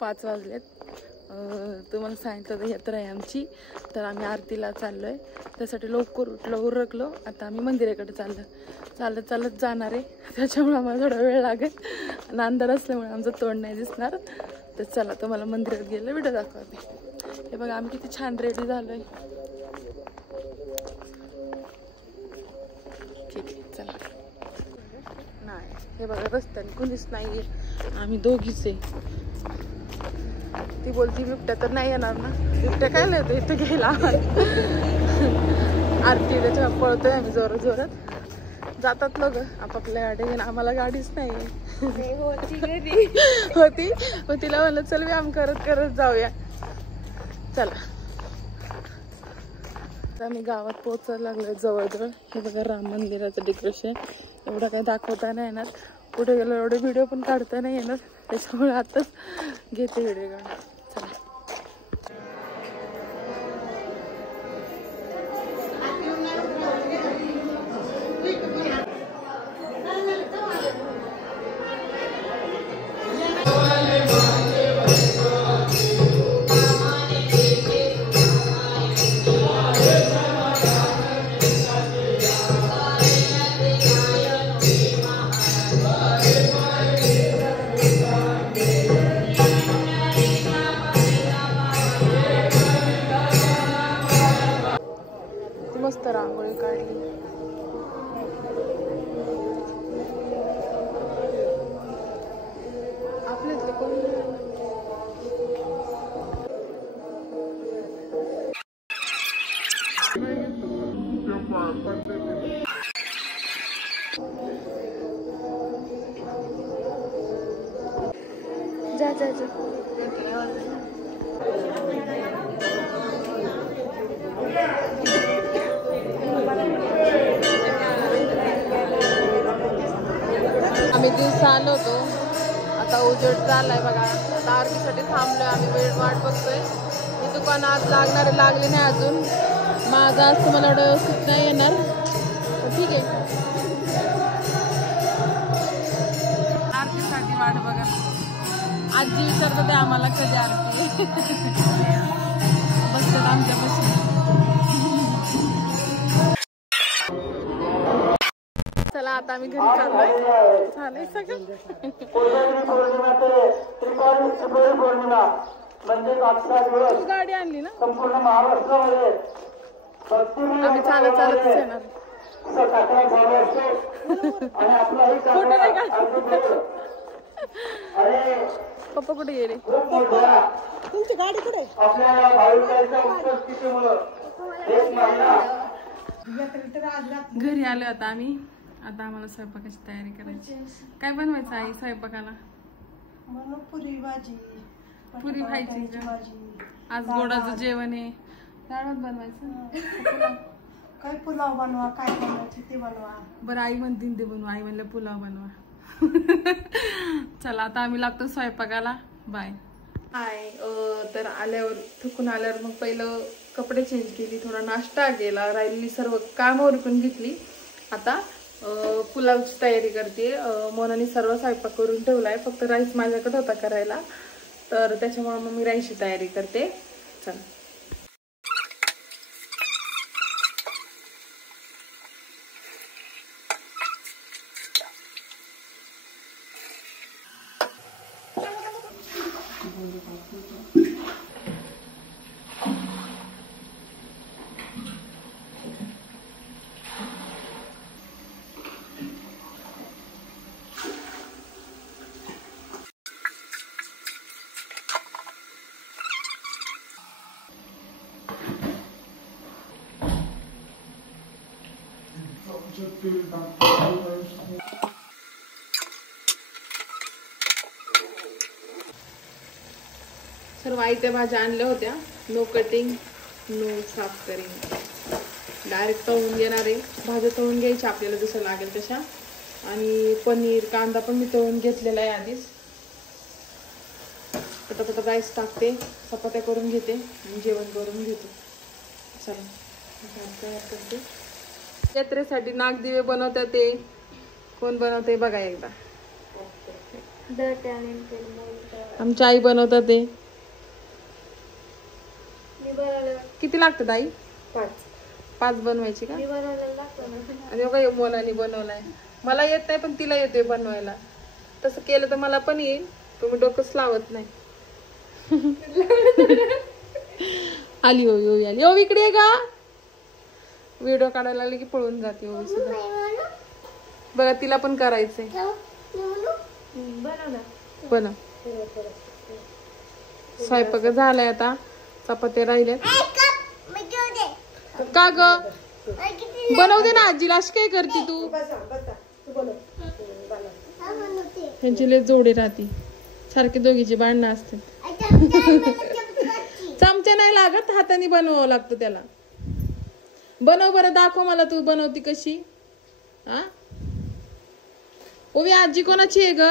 5 वाजलेत. तुम्हाला सांगितलं यात्रा आहे आमची, तर आम्ही आरतीला चाललोय. त्यासाठी लवकर उठलो, उरकलो. आता आम्ही मंदिराकडे चालत जाणार आहे. त्याच्यामुळे आम्हाला थोडा वेळ लागेल. अंधार असल्यामुळे आमचं तोंड नाही दिसणार. तर चला तुम्हाला मंदिरात गेलं व्हिडिओ दाखवते. हे बघा आम्ही किती छान रेडी झालोय. ठीक आहे चला. नाही हे बघा रस्त्याने कोणीच नाहीये, आम्ही दोघीच आहे. ती बोलती बिबट्या तर नाही येणार ना. बिबट्या काय येतो इथं घ्यायला. आरती त्याच्या पळतोय आम्ही जोरात. जातात लोक आपापल्या गाडी घेऊन. आम्हाला गाडीच नाही होती. मग तिला म्हणलं चल व्यायाम करत जाऊया. चला आम्ही गावात पोहोचायला लागलोय जवळजवळ. हे बघा राम मंदिराचं डेकोरेशन. एवढं काही दाखवता नाही येणार, कुठे गेलो एवढे व्हिडिओ पण काढता नाही येणार. त्याच्यामुळे आताच घेते व्हिडिओ काढून. चला मस्त रांगोळी काढली. आपल्यातले कोण जा आम्ही दिवसा आलो होतो. आता उजेड चाललाय बघा. आता आरतीसाठी थांबलोय आम्ही, वेळ वाट बघतोय. ही दुकान आज लागली नाही अजून. माझा आज तुम्हाला एवढं व्यवस्थित नाही येणार, ठीक आहे. आरतीसाठी वाट बघा. आजी विचारत होते आम्हाला कधी आरती. बसतात आमच्यापासून. चला आता आम्ही घरी चाललोय. झालंय सगळं. गाडी आणली ना. आम्ही चालतच येणार. फोटो नाही काढ. पप्पा कुठे गेले? तुमची गाडी कुठे? घरी आलो आता आम्ही. आता आम्हाला स्वयंपाकाची तयारी करायची. काय बनवायचं आई स्वयंपाकाला? पुरी खायची. आज गोडाचं जेवण आहे. डाळ भात बनवायचं. काय पुलाव बनवा, काय बनवायचं ते बनवा. बरं आई म्हणतील ते बनवा. आई म्हणलं पुलाव बनवा. चला आता आम्ही लागतो स्वयंपाकाला. बाय. तर आल्यावर थकून आल्यावर मग पहिलं कपडे चेंज केली, थोडा नाश्ता केला, राहिलेली सर्व कामं उरकून घेतली. आता पुलावची तयारी करते. मोनाने सर्व स्वयंपाक करून ठेवलाय, फक्त राईस माझ्याकडे होता करायला, तर त्याच्यामुळे मग मी राईसची तयारी करते. चला सर्व आयत्या भाज्या आणल्या होत्या. नो कटिंग नो साफ करिंग. डायरेक्ट तळून घेणार आहे. भाज्या तळून घ्यायच्या आपल्याला जसं लागेल तशा. आणि पनीर कांदा पण मी तळून घेतलेला आहे आधीच. पटापट राईस टाकते, चपात्या करून घेते आणि जेवण करून घेते. चला तयार करते. यात्रेसाठी नागदिवे बनवतात ते कोण बनवते बघा एकदा. आमची आई बनवतात ते. मी बनवलं किती लागतात आई? 5 बनवायची का? मी बनवलेलं लागतं ना. आणि बघा मोनाने बनवलाय. मला येत नाही पण तिला येतोय बनवायला. तसं केलं तर मला पण येईल, तुम्ही डोकंच लावत नाही. आली ओवी, ओवी आली. ओवी इकडे आहे का? व्हिडिओ काढायला लागले की पळून जाते ओवी सुद्धा. बघा तिला पण करायचंय. बनव. स्वयंपाक झालाय आता, चपात्या राहिल्यात. का ग? बनव दे ना आजीला. अशी काय करते तू? त्यांची लय जोडी राहते, सारखी दोघीची भांडणं असते. चमचा नाही लागत, हाताने बनवावं लागतं त्याला. बनव बरं, दाखव मला तू बनवती कशी. हा ओवी, आजी कोणाची आहे ग?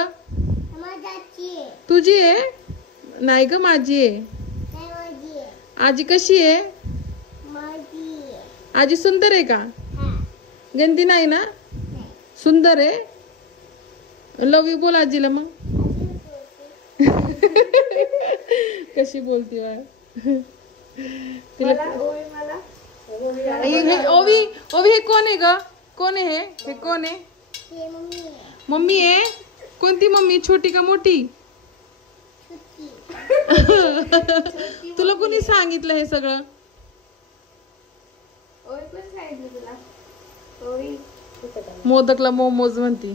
तुझी आहे? नाही ग, माझी आहे. आजी कशी आहे? आजी सुंदर आहे का? गंदी नाही ना? सुंदर आहे. लव यू बोल आजीला मग. कशी बोलती बा तिला. ओवी, ओवी हे कोण आहे ग? कोण आहे हे? कोण आहे? मम्मी आहे. कोणती मम्मी? छोटी का मोठी? तुला कोणी सांगितलं हे सगळं? मोदकला मोमोज म्हणती.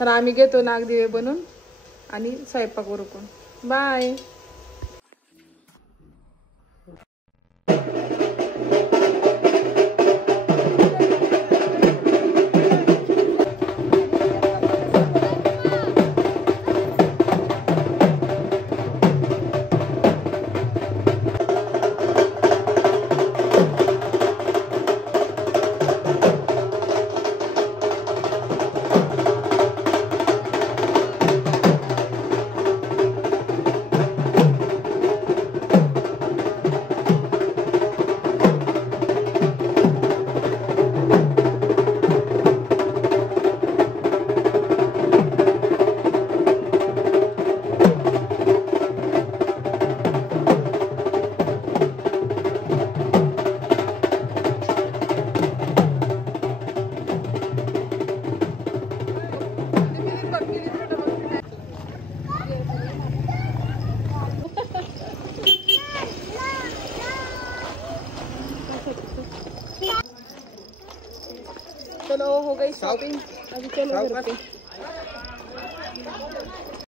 तर आम्ही घेतो नागदिवे बनवून आणि स्वयंपाक उरकून. बाय. चलो हो गई शॉपिंग, अभी चलो घर पे.